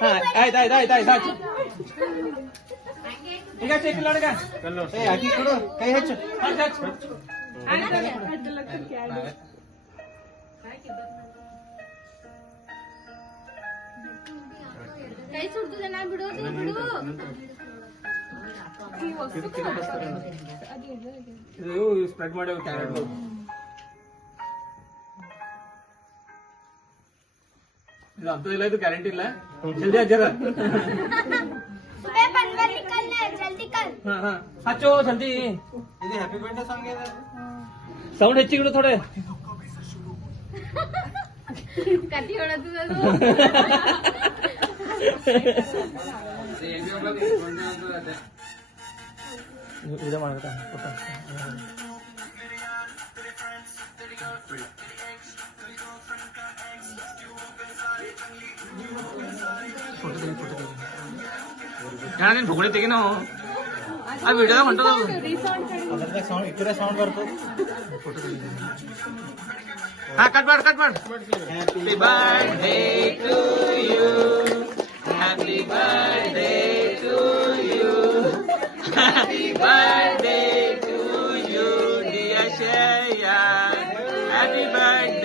ಆಯ್ತು ಈಗ ಚೆಕ್ ನೋಡಗ ಹಾಕಿ ಕೊಡು ಕೈ ಹಚ್ಚು ಕೈ ಸುಡ್ತದೆ ನಾ ಬಿಡು ಬಿಡು ಇದು ಸ್ಪ್ರೆಡ್ ಮಾಡಿ ಕ್ಯಾರೆಟ್ ಇದು ಅಂತದಿಲ್ಲ ಇದು ಗ್ಯಾರಂಟಿ ಇಲ್ಲ ಜಲ್ದಿ ಹಚ್ಚಾರ ಹಚ್ಚೋ ಜಲ್ದಿ ಇದು ಹ್ಯಾಪಿ ಬರ್ಡೇ ಸಾಂಗ್ ಇದೆ ಸೌಂಡ್ ಹೆಚ್ಚಿಗಿಡು ಥೋಡೆ ಕತಿ ಹೊಡದು ಇದೇ ಮಾಡತ್ತ ನೀನು ಭೂಗಡೆ ತೆಗಿ ನಾವು ಆ ವಿಡಿಯೋದಾಗ ಹೊಂಟದ ಸೌಂಡ್ ಈ ಕಡೆ ಸೌಂಡ್ ಬರ್ತದೆ ಹಾ ಕಟ್ ಮಾಡಿ happy birthday to you happy birthday to you happy birthday to you dear Shreya happy birthday